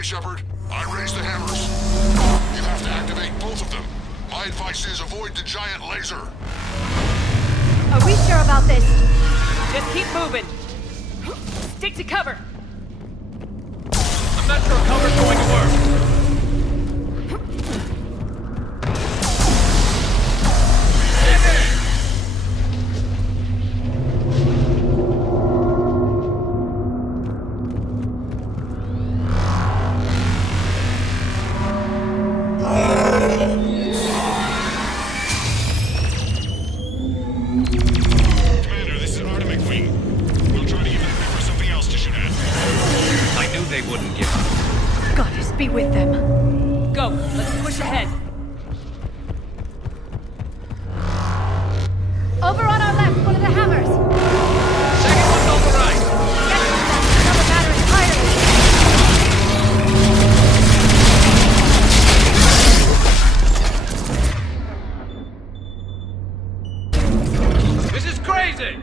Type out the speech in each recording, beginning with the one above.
Okay, Shepard. I raised the hammers. You have to activate both of them. My advice is avoid the giant laser. Are we sure about this? Just keep moving. Stick to cover. I'm not sure cover's going to work. Be with them. Go. Let's push ahead. Over on our left, one of the hammers. Second one's on the right. Get them. Another battery This is crazy!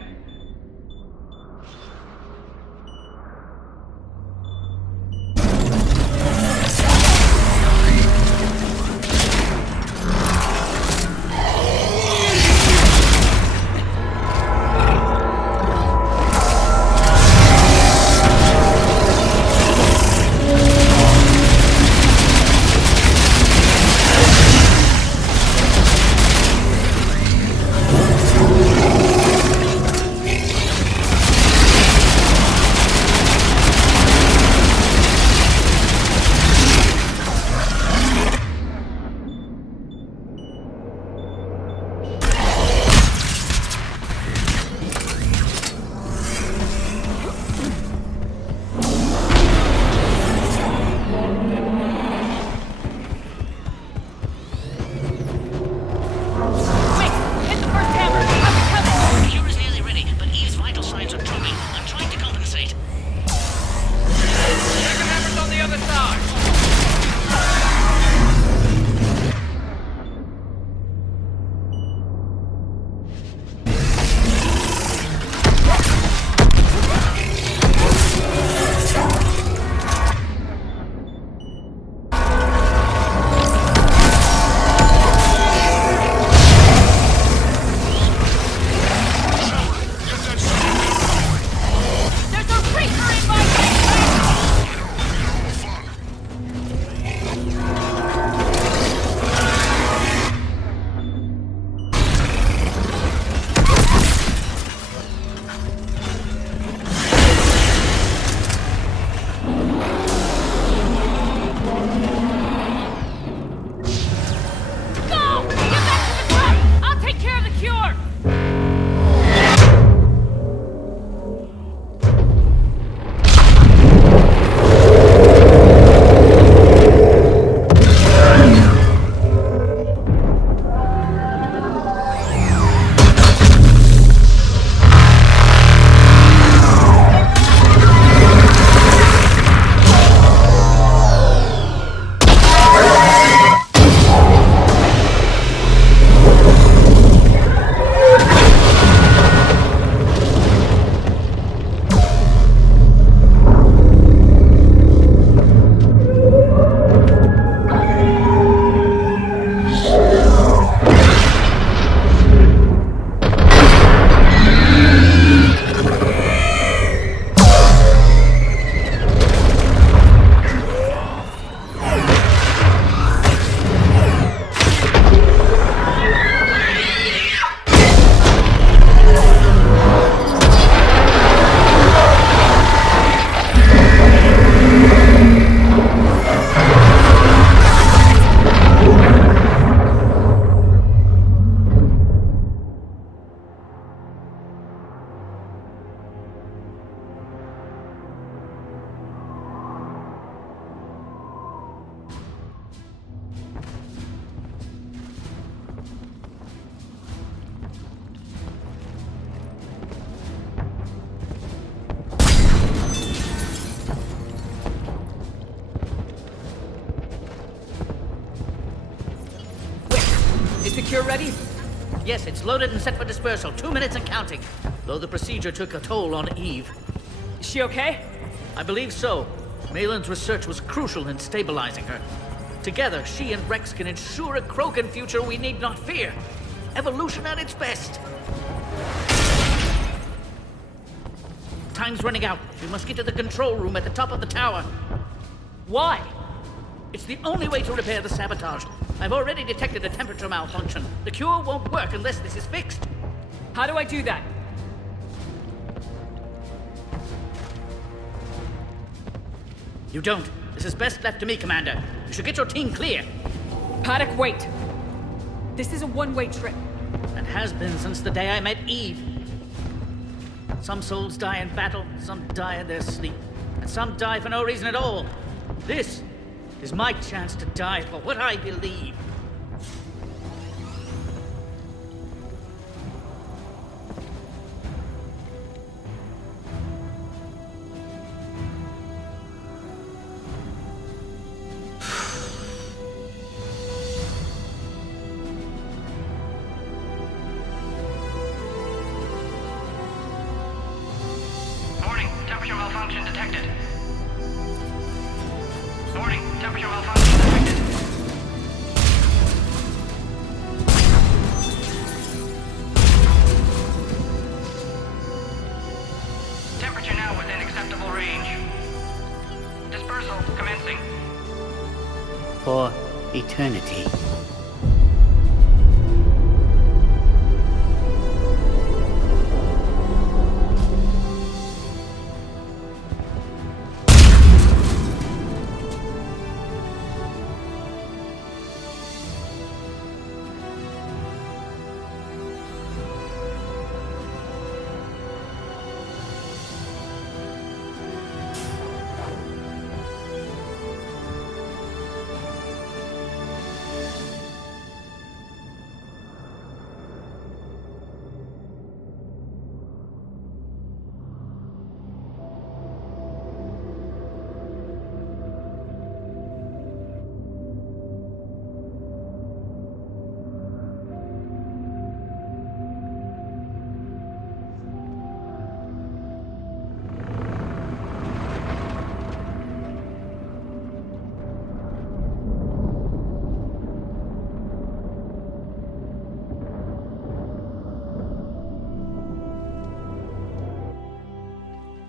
Secure ready? Yes, it's loaded and set for dispersal. 2 minutes and counting. Though the procedure took a toll on Eve. Is she okay? I believe so. Malin's research was crucial in stabilizing her. Together, she and Rex can ensure a Krogan future we need not fear. Evolution at its best. Time's running out. We must get to the control room at the top of the tower. Why? It's the only way to repair the sabotage. I've already detected a temperature malfunction. The cure won't work unless this is fixed. How do I do that? You don't. This is best left to me, Commander. You should get your team clear. Paddock, wait. This is a one-way trip. It has been since the day I met Eve. Some souls die in battle, some die in their sleep, and some die for no reason at all. This is my chance to die for what I believe. Warning, temperature malfunction detected. Warning, temperature malfunction detected. Temperature now within acceptable range. Dispersal commencing. For eternity.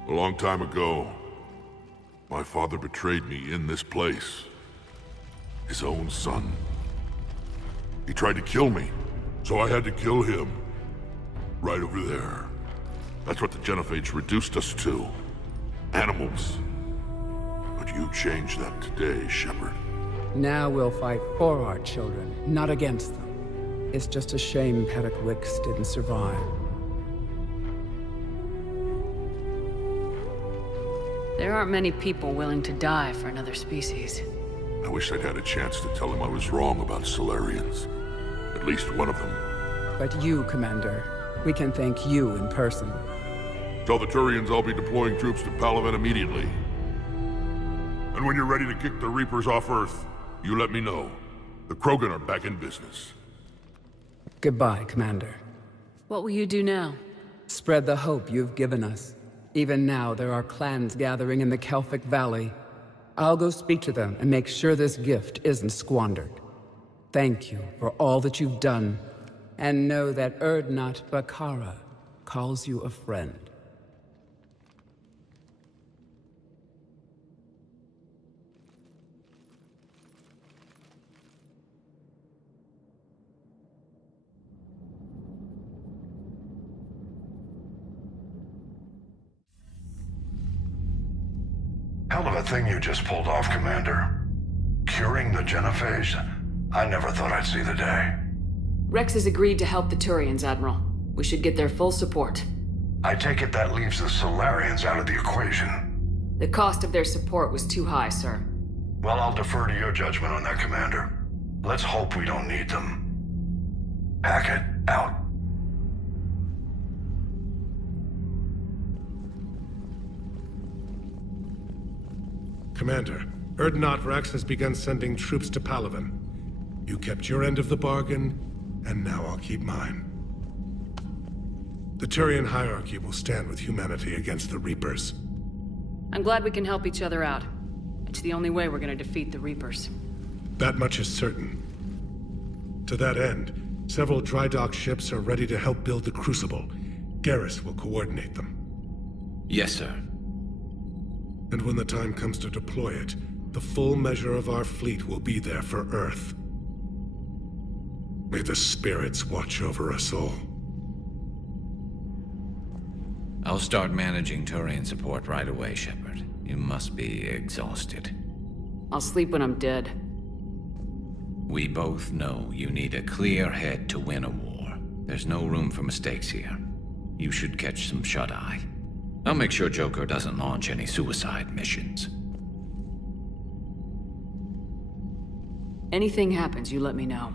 A long time ago, my father betrayed me in this place. His own son. He tried to kill me, so I had to kill him. Right over there. That's what the Genophage reduced us to. Animals. But you changed that today, Shepard. Now we'll fight for our children, not against them. It's just a shame Paddock Wicks didn't survive. There aren't many people willing to die for another species. I wish I'd had a chance to tell him I was wrong about Solarians. At least one of them. But you, Commander, we can thank you in person. Tell the Turians I'll be deploying troops to Palaven immediately. And when you're ready to kick the Reapers off Earth, you let me know. The Krogan are back in business. Goodbye, Commander. What will you do now? Spread the hope you've given us. Even now, there are clans gathering in the Kelphic Valley. I'll go speak to them and make sure this gift isn't squandered. Thank you for all that you've done, and know that Urdnot Bakara calls you a friend. Hell of a thing you just pulled off, Commander. Curing the Genophage? I never thought I'd see the day. Rex has agreed to help the Turians, Admiral. We should get their full support. I take it that leaves the Solarians out of the equation. The cost of their support was too high, sir. Well, I'll defer to your judgment on that, Commander. Let's hope we don't need them. Hackett, out. Commander, Urdnot Rex has begun sending troops to Palaven. You kept your end of the bargain, and now I'll keep mine. The Turian hierarchy will stand with humanity against the Reapers. I'm glad we can help each other out. It's the only way we're gonna defeat the Reapers. That much is certain. To that end, several dry dock ships are ready to help build the Crucible. Garrus will coordinate them. Yes, sir. And when the time comes to deploy it, the full measure of our fleet will be there for Earth. May the spirits watch over us all. I'll start managing Turian support right away, Shepard. You must be exhausted. I'll sleep when I'm dead. We both know you need a clear head to win a war. There's no room for mistakes here. You should catch some shut-eye. I'll make sure Joker doesn't launch any suicide missions. Anything happens, you let me know.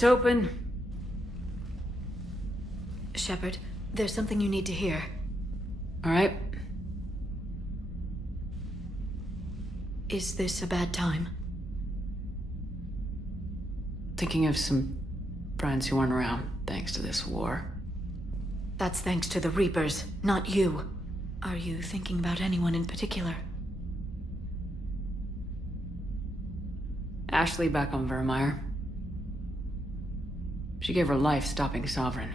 It's open. Shepard, there's something you need to hear. All right. Is this a bad time? Thinking of some friends who aren't around thanks to this war. That's thanks to the Reapers, not you. Are you thinking about anyone in particular? Ashley back on Vermeer. She gave her life stopping Sovereign.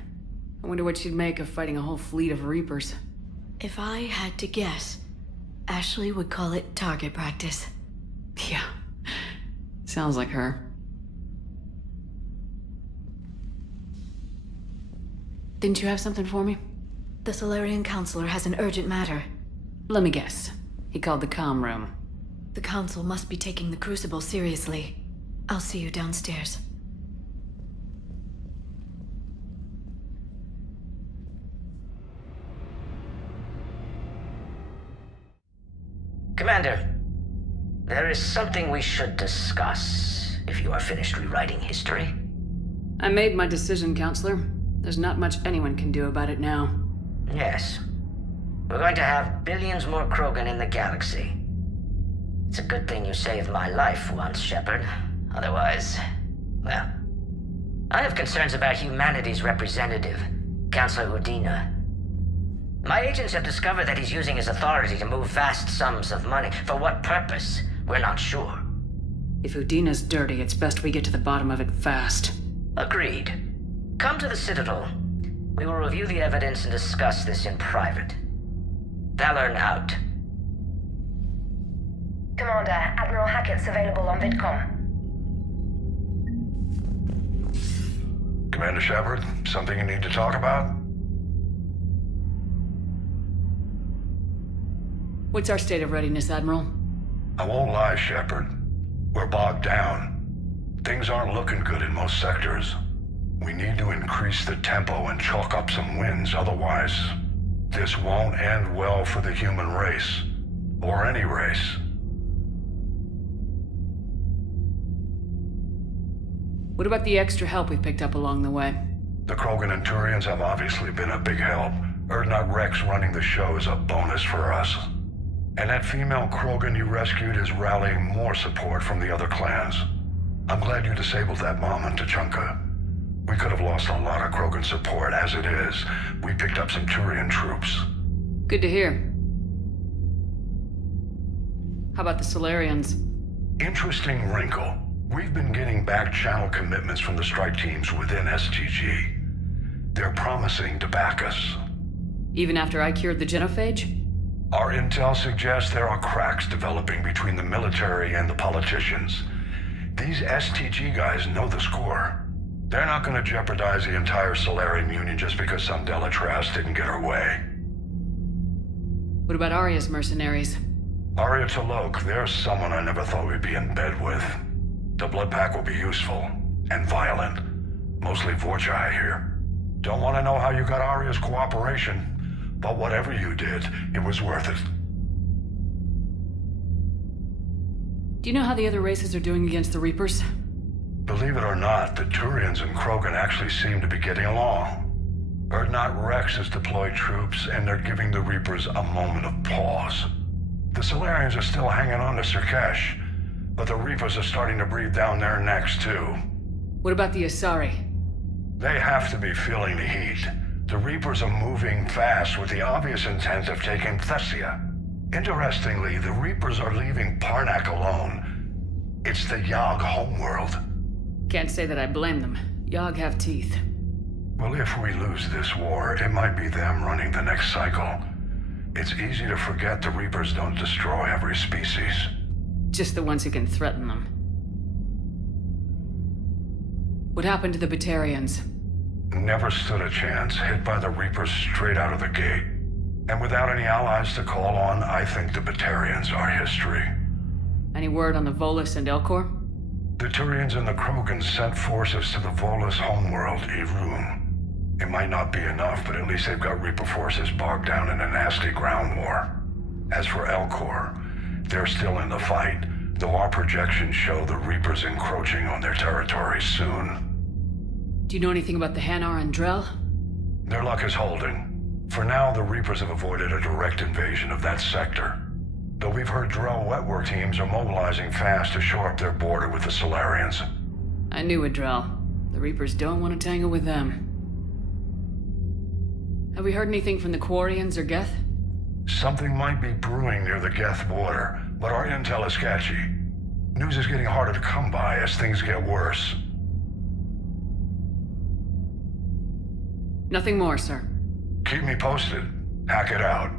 I wonder what she'd make of fighting a whole fleet of Reapers. If I had to guess, Ashley would call it target practice. Yeah. Sounds like her. Didn't you have something for me? The Solarian Counselor has an urgent matter. Let me guess. He called the comm room. The Council must be taking the Crucible seriously. I'll see you downstairs. Commander, there is something we should discuss, if you are finished rewriting history. I made my decision, Counselor. There's not much anyone can do about it now. Yes. We're going to have billions more Krogan in the galaxy. It's a good thing you saved my life once, Shepard. Otherwise, well... I have concerns about humanity's representative, Councillor Udina. My agents have discovered that he's using his authority to move vast sums of money. For what purpose? We're not sure. If Udina's dirty, it's best we get to the bottom of it fast. Agreed. Come to the Citadel. We will review the evidence and discuss this in private. Valorn out. Commander, Admiral Hackett's available on VidCom. Commander Shepard, something you need to talk about? What's our state of readiness, Admiral? I won't lie, Shepard. We're bogged down. Things aren't looking good in most sectors. We need to increase the tempo and chalk up some wins, otherwise, this won't end well for the human race. Or any race. What about the extra help we picked up along the way? The Krogan and Turians have obviously been a big help. Urdnot Rex running the show is a bonus for us. And that female Krogan you rescued is rallying more support from the other clans. I'm glad you disabled that mom in Tachanka. We could have lost a lot of Krogan support as it is. We picked up some Turian troops. Good to hear. How about the Solarians? Interesting wrinkle. We've been getting back-channel commitments from the strike teams within STG. They're promising to back us. Even after I cured the genophage? Our intel suggests there are cracks developing between the military and the politicians. These STG guys know the score. They're not going to jeopardize the entire Solarian Union just because some Delatras didn't get her way. What about Arya's mercenaries? Arya T'Loak, there's someone I never thought we'd be in bed with. The blood pack will be useful. And violent. Mostly Vorjai here. Don't want to know how you got Arya's cooperation. But whatever you did, it was worth it. Do you know how the other races are doing against the Reapers? Believe it or not, the Turians and Krogan actually seem to be getting along. Urdnot Rex has deployed troops, and they're giving the Reapers a moment of pause. The Solarians are still hanging on to Sirkesh, but the Reapers are starting to breathe down their necks too. What about the Asari? They have to be feeling the heat. The Reapers are moving fast with the obvious intent of taking Thessia. Interestingly, the Reapers are leaving Parnak alone. It's the Yogg homeworld. Can't say that I blame them. Yogg have teeth. Well, if we lose this war, it might be them running the next cycle. It's easy to forget the Reapers don't destroy every species. Just the ones who can threaten them. What happened to the Batarians? Never stood a chance, hit by the Reapers straight out of the gate. And without any allies to call on, I think the Batarians are history. Any word on the Volus and Elcor? The Turians and the Krogan sent forces to the Volus homeworld, Irun. It might not be enough, but at least they've got Reaper forces bogged down in a nasty ground war. As for Elcor, they're still in the fight, though our projections show the Reapers encroaching on their territory soon. Do you know anything about the Hanar and Drell? Their luck is holding. For now, the Reapers have avoided a direct invasion of that sector. Though we've heard Drell wetwork teams are mobilizing fast to shore up their border with the Solarians. I knew it, Drell. The Reapers don't want to tangle with them. Have we heard anything from the Quarians or Geth? Something might be brewing near the Geth border, but our intel is sketchy. News is getting harder to come by as things get worse. Nothing more, sir. Keep me posted. Hack it out.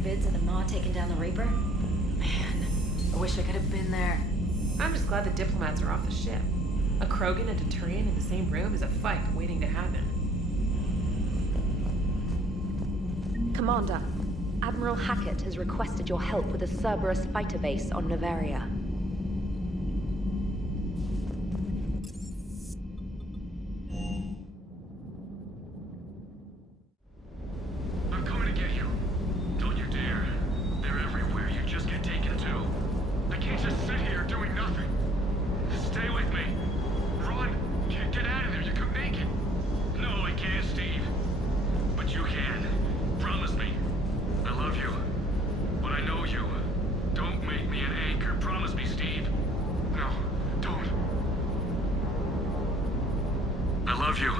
vids of the Maw taking down the Reaper? Man, I wish I could have been there. I'm just glad the diplomats are off the ship. A Krogan and a Turian in the same room is a fight waiting to happen. Commander, Admiral Hackett has requested your help with a Cerberus fighter base on Novaria. I'm coming to get you. Don't you dare. They're everywhere. You just get taken too. I can't just sit here doing nothing. Stay with me. Run. Get out of there. You could make it. No, I can't, Steve. But you can. Promise me. I love you. But I know you. Don't make me an anchor. Promise me, Steve. No, don't. I love you.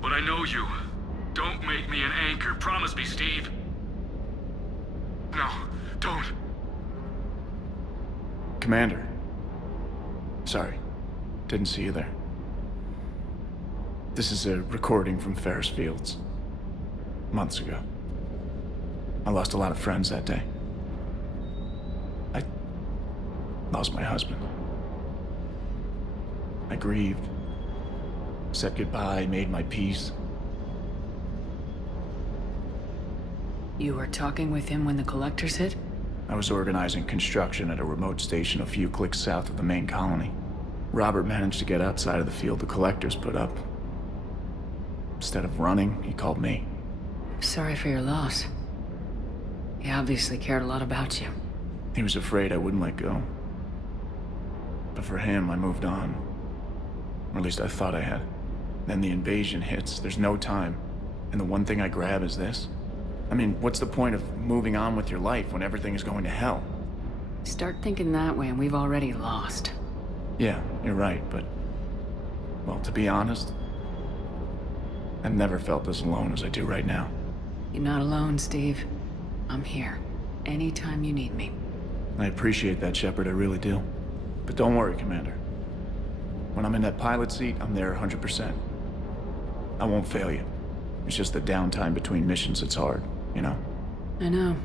But I know you. Don't make me an anchor. Promise me, Steve. No, don't. Commander. Sorry. Didn't see you there. This is a recording from Ferris Fields. Months ago. I lost a lot of friends that day. I lost my husband. I grieved. Said goodbye, made my peace. You were talking with him when the Collectors hit? I was organizing construction at a remote station a few clicks south of the main colony. Robert managed to get outside of the field the Collectors put up. Instead of running, he called me. Sorry for your loss. He obviously cared a lot about you. He was afraid I wouldn't let go. But for him, I moved on. Or at least I thought I had. Then the invasion hits, there's no time. And the one thing I grab is this? I mean, what's the point of moving on with your life when everything is going to hell? Start thinking that way and we've already lost. Yeah, you're right, but... well, to be honest, I've never felt as alone as I do right now. You're not alone, Steve. I'm here. Anytime you need me. I appreciate that, Shepard, I really do. But don't worry, Commander. When I'm in that pilot seat, I'm there 100%. I won't fail you. It's just the downtime between missions that's hard, you know? I know.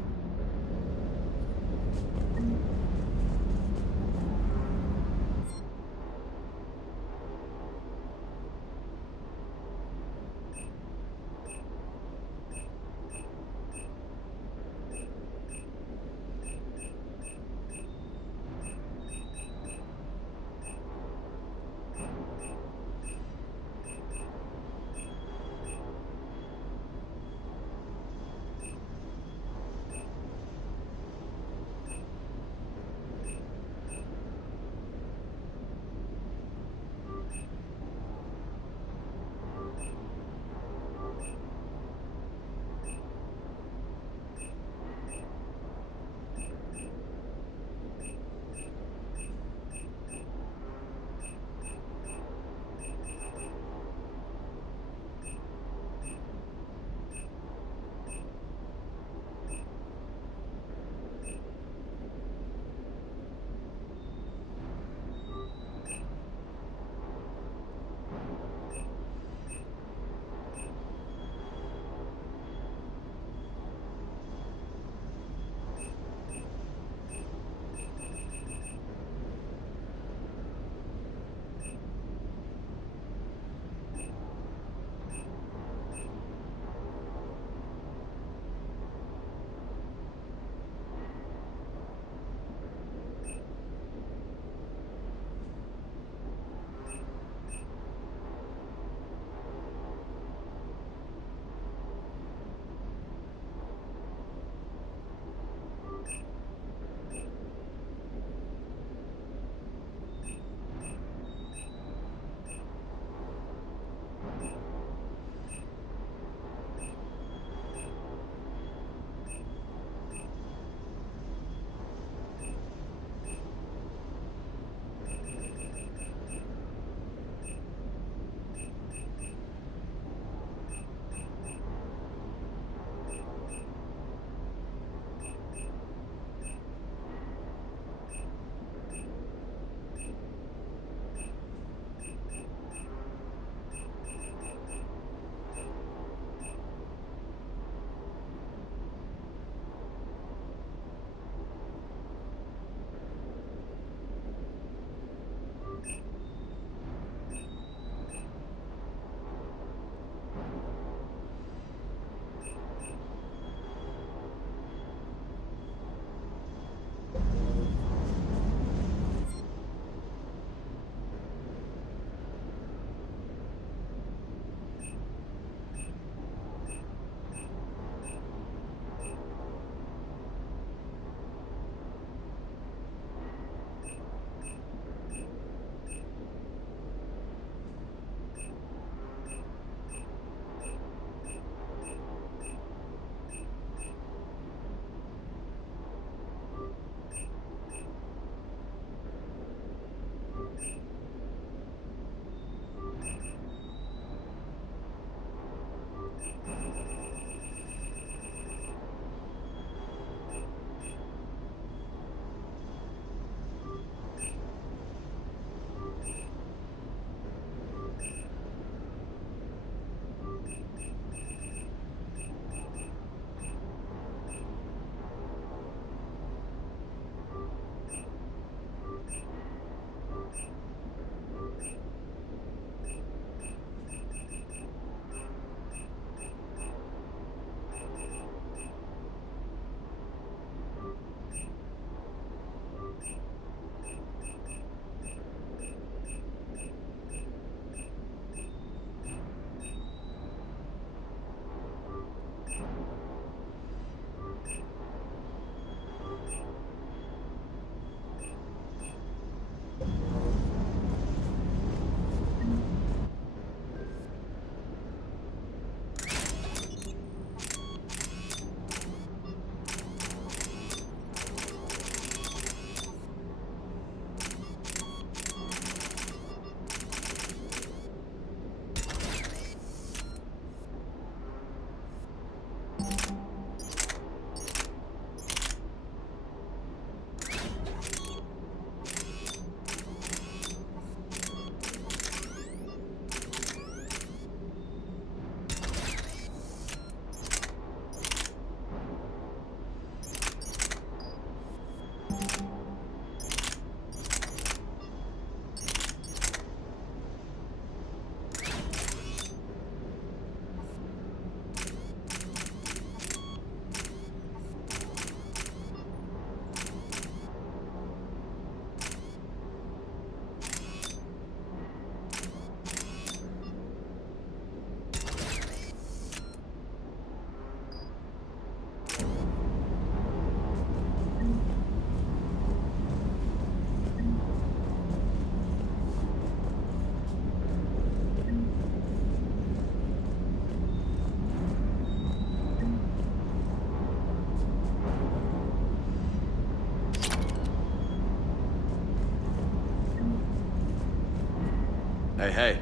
Hey.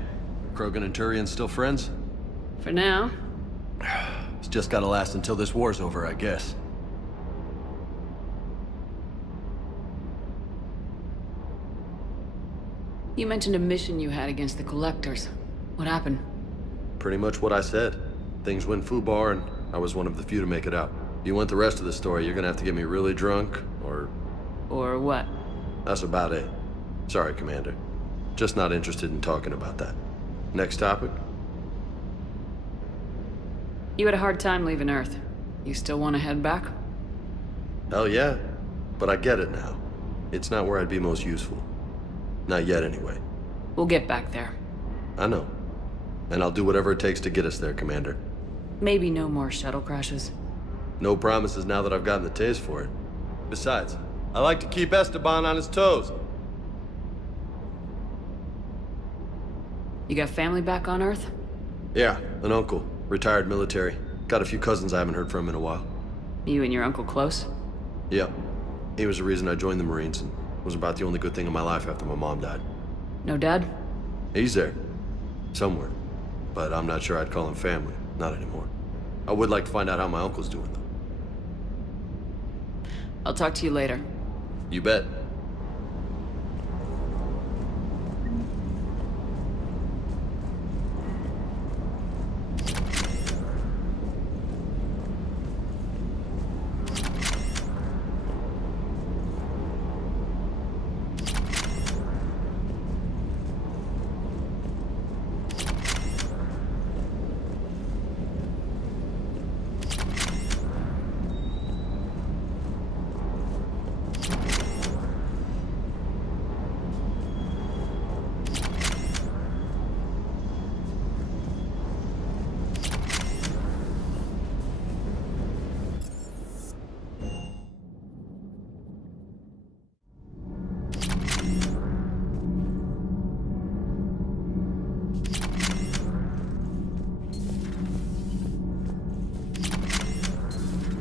Krogan and Turian still friends? For now. It's just gotta last until this war's over, I guess. You mentioned a mission you had against the Collectors. What happened? Pretty much what I said. Things went foobar, and I was one of the few to make it out. If you want the rest of the story, you're gonna have to get me really drunk, or... Or what? That's about it. Sorry, Commander. Just not interested in talking about that. Next topic? You had a hard time leaving Earth. You still want to head back? Hell yeah. But I get it now. It's not where I'd be most useful. Not yet, anyway. We'll get back there. I know. And I'll do whatever it takes to get us there, Commander. Maybe no more shuttle crashes. No promises now that I've gotten the taste for it. Besides, I like to keep Esteban on his toes. You got family back on Earth? Yeah, an uncle. Retired military. Got a few cousins I haven't heard from in a while. You and your uncle close? Yep. He was the reason I joined the Marines and was about the only good thing in my life after my mom died. No dad? He's there. Somewhere. But I'm not sure I'd call him family. Not anymore. I would like to find out how my uncle's doing, though. I'll talk to you later. You bet.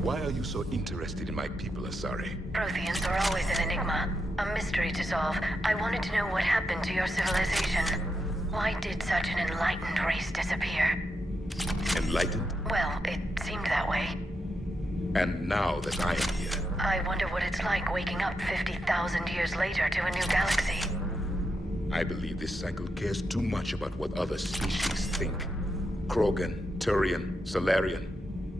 Why are you so interested in my people, Asari? Protheans are always an enigma, a mystery to solve. I wanted to know what happened to your civilization. Why did such an enlightened race disappear? Enlightened? Well, it seemed that way. And now that I am here... I wonder what it's like waking up 50,000 years later to a new galaxy. I believe this cycle cares too much about what other species think. Krogan, Turian, Solarian.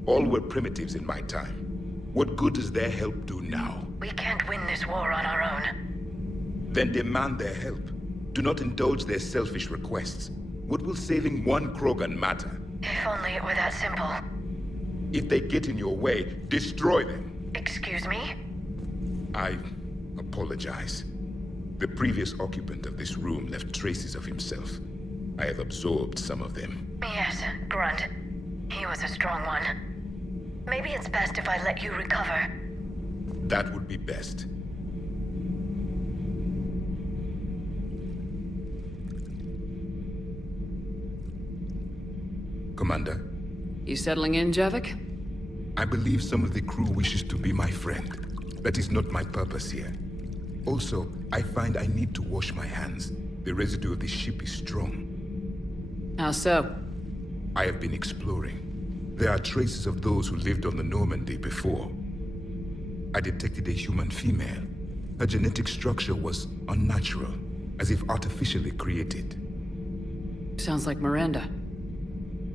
All were primitives in my time. What good does their help do now? We can't win this war on our own. Then demand their help. Do not indulge their selfish requests. What will saving one Krogan matter? If only it were that simple. If they get in your way, destroy them. Excuse me? I apologize. The previous occupant of this room left traces of himself. I have absorbed some of them. Yes, Grunt. He was a strong one. Maybe it's best if I let you recover. That would be best. Commander? You settling in, Javik? I believe some of the crew wishes to be my friend. That is not my purpose here. Also, I find I need to wash my hands. The residue of the ship is strong. How so? I have been exploring. There are traces of those who lived on the Normandy before. I detected a human female. Her genetic structure was unnatural, as if artificially created. Sounds like Miranda.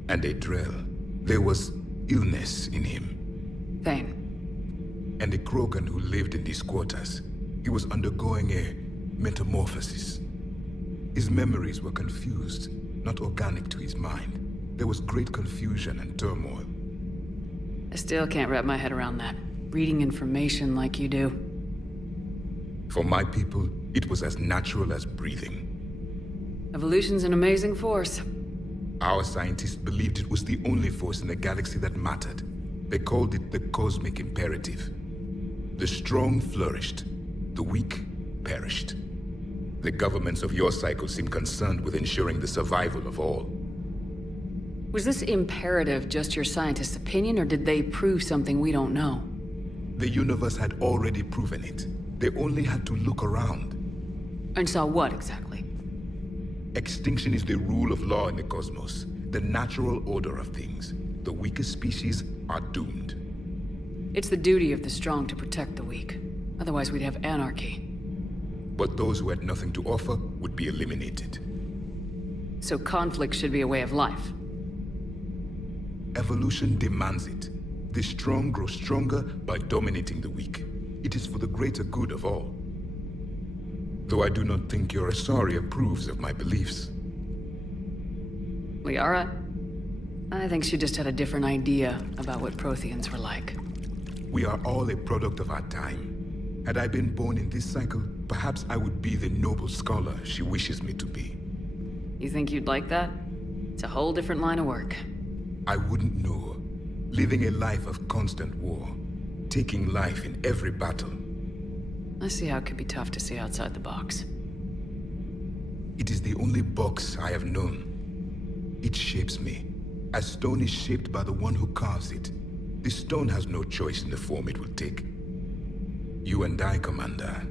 And a Drell. There was illness in him. Thane. And a Krogan who lived in these quarters. He was undergoing a metamorphosis. His memories were confused, not organic to his mind. There was great confusion and turmoil. I still can't wrap my head around that. Reading information like you do. For my people, it was as natural as breathing. Evolution's an amazing force. Our scientists believed it was the only force in the galaxy that mattered. They called it the cosmic imperative. The strong flourished, the weak perished. The governments of your cycle seem concerned with ensuring the survival of all. Was this imperative just your scientist's opinion, or did they prove something we don't know? The universe had already proven it. They only had to look around. And saw what, exactly? Extinction is the rule of law in the cosmos, the natural order of things. The weakest species are doomed. It's the duty of the strong to protect the weak. Otherwise we'd have anarchy. But those who had nothing to offer would be eliminated. So conflict should be a way of life. Evolution demands it. The strong grow stronger by dominating the weak. It is for the greater good of all. Though I do not think your Asari approves of my beliefs. Liara? I think she just had a different idea about what Protheans were like. We are all a product of our time. Had I been born in this cycle, perhaps I would be the noble scholar she wishes me to be. You think you'd like that? It's a whole different line of work. I wouldn't know. Living a life of constant war. Taking life in every battle. I see how it could be tough to see outside the box. It is the only box I have known. It shapes me, as stone is shaped by the one who carves it. The stone has no choice in the form it will take. You and I, Commander.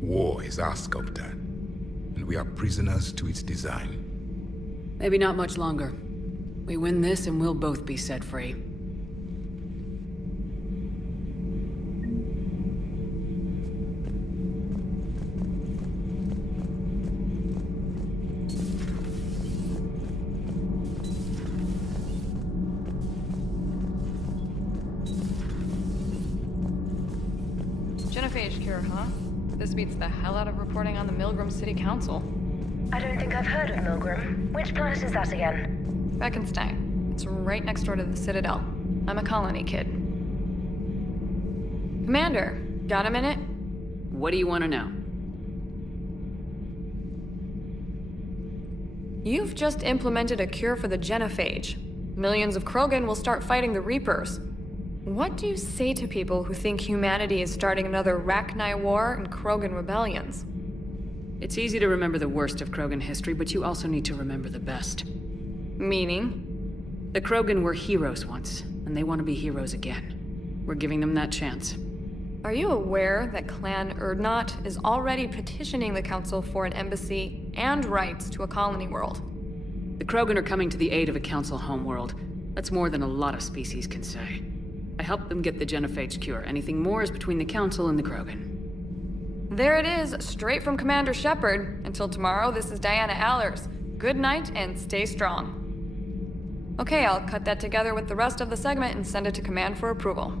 War is our sculptor, and we are prisoners to its design. Maybe not much longer. We win this and we'll both be set free. Genophage cure, huh? This beats the hell out of reporting on the Milgram City Council. I don't think I've heard of Milgram. Which planet is that again? Beckenstein. It's right next door to the Citadel. I'm a colony kid. Commander, got a minute? What do you want to know? You've just implemented a cure for the genophage. Millions of Krogan will start fighting the Reapers. What do you say to people who think humanity is starting another Rachni War and Krogan rebellions? It's easy to remember the worst of Krogan history, but you also need to remember the best. Meaning? The Krogan were heroes once, and they want to be heroes again. We're giving them that chance. Are you aware that Clan Urdnot is already petitioning the Council for an embassy and rights to a colony world? The Krogan are coming to the aid of a Council homeworld. That's more than a lot of species can say. I helped them get the genophage cure. Anything more is between the Council and the Krogan. There it is, straight from Commander Shepard. Until tomorrow, this is Diana Allers. Good night and stay strong. Okay, I'll cut that together with the rest of the segment and send it to Command for approval.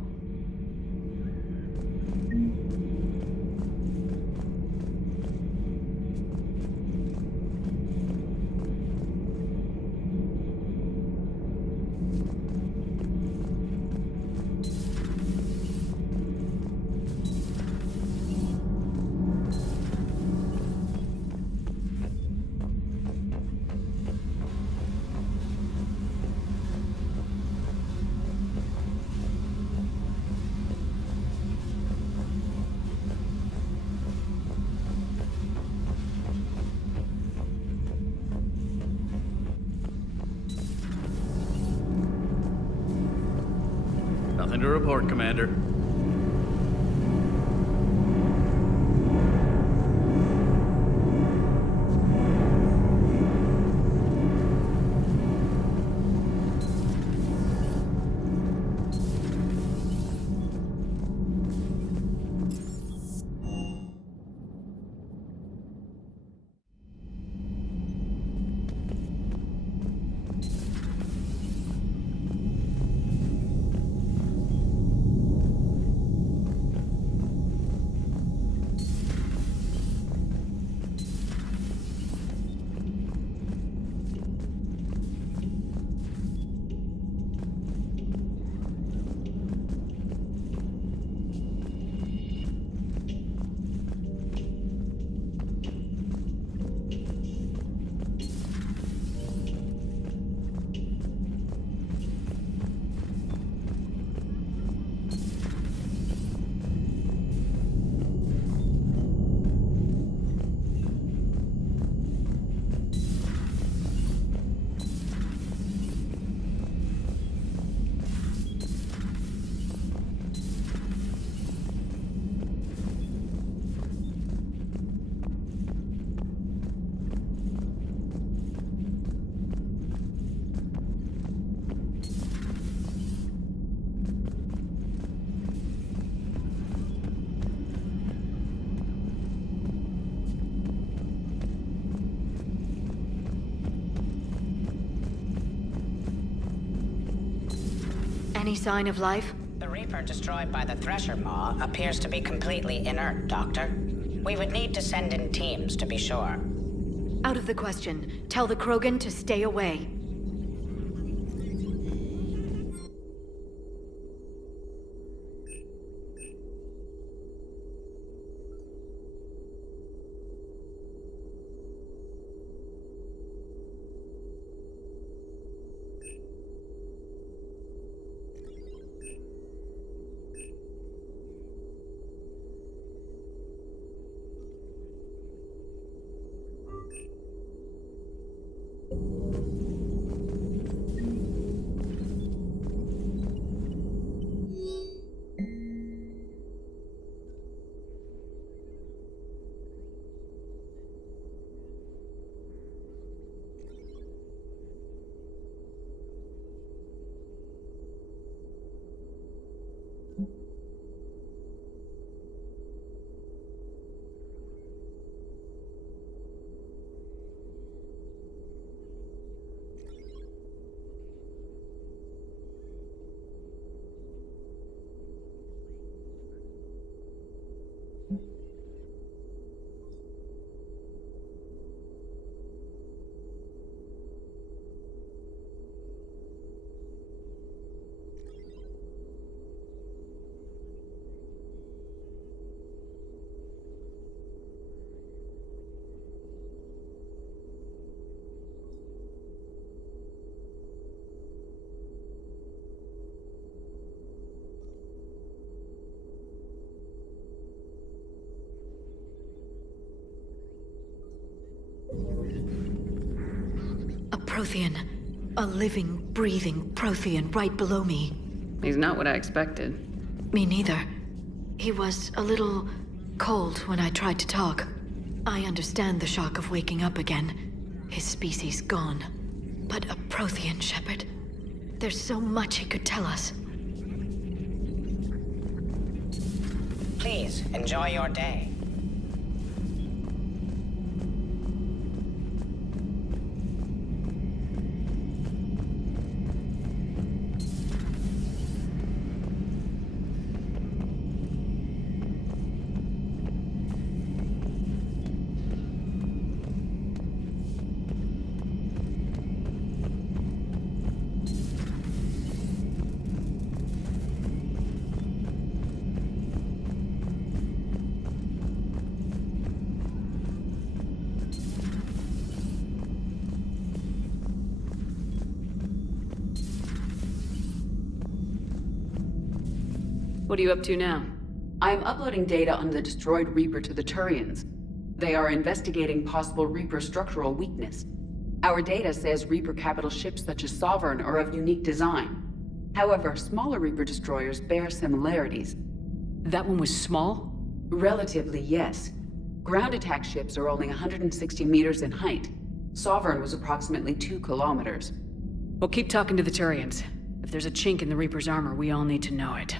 Nothing to report, Commander. Any sign of life? The Reaper destroyed by the Thresher Maw appears to be completely inert, Doctor. We would need to send in teams to be sure. Out of the question. Tell the Krogan to stay away. Prothean. A living, breathing Prothean right below me. He's not what I expected. Me neither. He was a little cold when I tried to talk. I understand the shock of waking up again. His species gone. But a Prothean, Shepard. There's so much he could tell us. Please, enjoy your day. What are you up to now? I am uploading data on the destroyed Reaper to the Turians. They are investigating possible Reaper structural weakness. Our data says Reaper capital ships such as Sovereign are of unique design. However, smaller Reaper destroyers bear similarities. That one was small? Relatively, yes. Ground attack ships are only 160 meters in height. Sovereign was approximately 2 kilometers. Well, keep talking to the Turians. If there's a chink in the Reaper's armor, we all need to know it.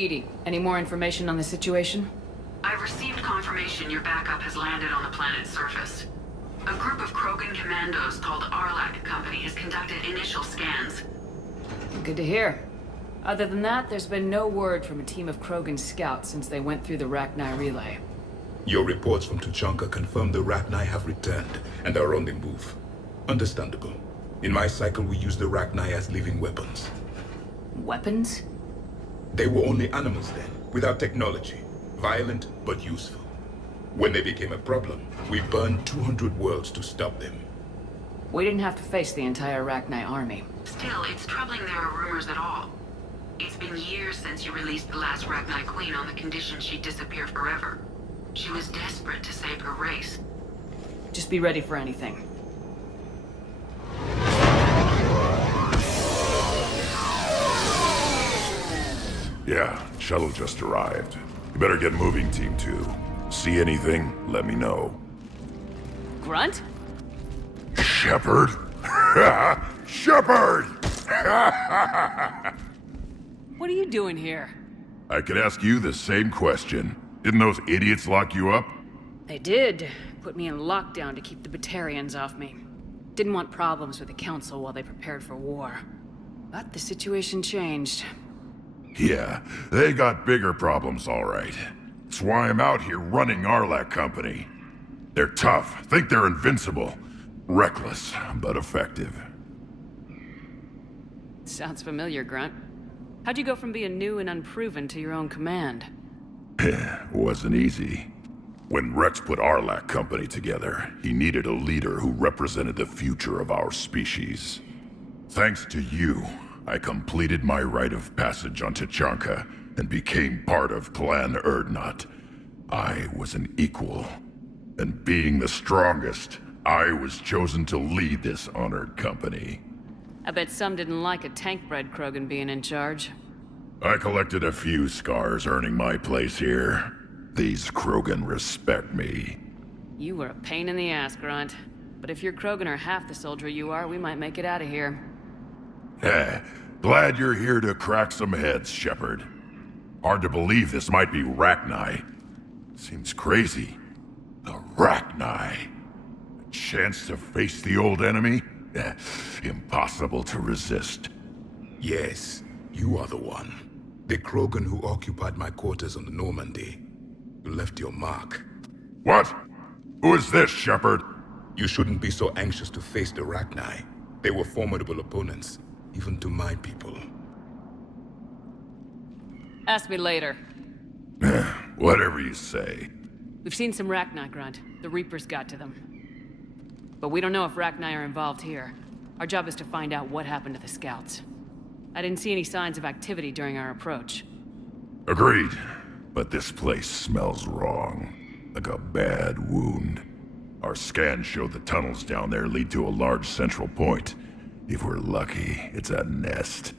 EDI, any more information on the situation? I've received confirmation your backup has landed on the planet's surface. A group of Krogan commandos called Arlac Company has conducted initial scans. Good to hear. Other than that, there's been no word from a team of Krogan scouts since they went through the Rachni relay. Your reports from Tuchanka confirm the Rachni have returned and are on the move. Understandable. In my cycle, we use the Rachni as living weapons. Weapons? They were only animals then, without technology. Violent, but useful. When they became a problem, we burned 200 worlds to stop them. We didn't have to face the entire Arachni army. Still, it's troubling there are rumors at all. It's been years since you released the last Arachni Queen on the condition she'd disappear forever. She was desperate to save her race. Just be ready for anything. Yeah, shuttle just arrived. You better get moving, Team 2. See anything, let me know. Grunt? Shepard? Shepard! What are you doing here? I could ask you the same question. Didn't those idiots lock you up? They did. Put me in lockdown to keep the Batarians off me. Didn't want problems with the Council while they prepared for war. But the situation changed. Yeah, they got bigger problems, all right. That's why I'm out here running Arlac Company. They're tough, think they're invincible. Reckless, but effective. Sounds familiar, Grunt. How'd you go from being new and unproven to your own command? Wasn't easy. When Rex put Arlac Company together, he needed a leader who represented the future of our species. Thanks to you, I completed my rite of passage on Tachanka and became part of Clan Urdnot. I was an equal, and being the strongest, I was chosen to lead this honored company. I bet some didn't like a tank-bred Krogan being in charge. I collected a few scars earning my place here. These Krogan respect me. You were a pain in the ass, Grunt. But if your Krogan are half the soldier you are, we might make it out of here. Glad you're here to crack some heads, Shepard. Hard to believe this might be Rachni. Seems crazy. The Rachni. A chance to face the old enemy? Impossible to resist. Yes, you are the one. The Krogan who occupied my quarters on the Normandy. You left your mark. What? Who is this, Shepard? You shouldn't be so anxious to face the Rachni. They were formidable opponents, even to my people. Ask me later. Whatever you say. We've seen some Rachni, Grunt. The Reapers got to them. But we don't know if Rachni are involved here. Our job is to find out what happened to the scouts. I didn't see any signs of activity during our approach. Agreed. But this place smells wrong. Like a bad wound. Our scans show the tunnels down there lead to a large central point. If we're lucky, it's a nest.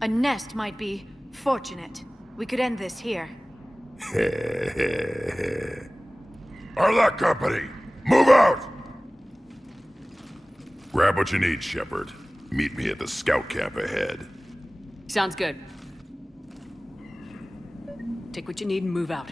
A nest might be fortunate. We could end this here. Arlac Company, move out! Grab what you need, Shepard. Meet me at the scout camp ahead. Sounds good. Take what you need and move out.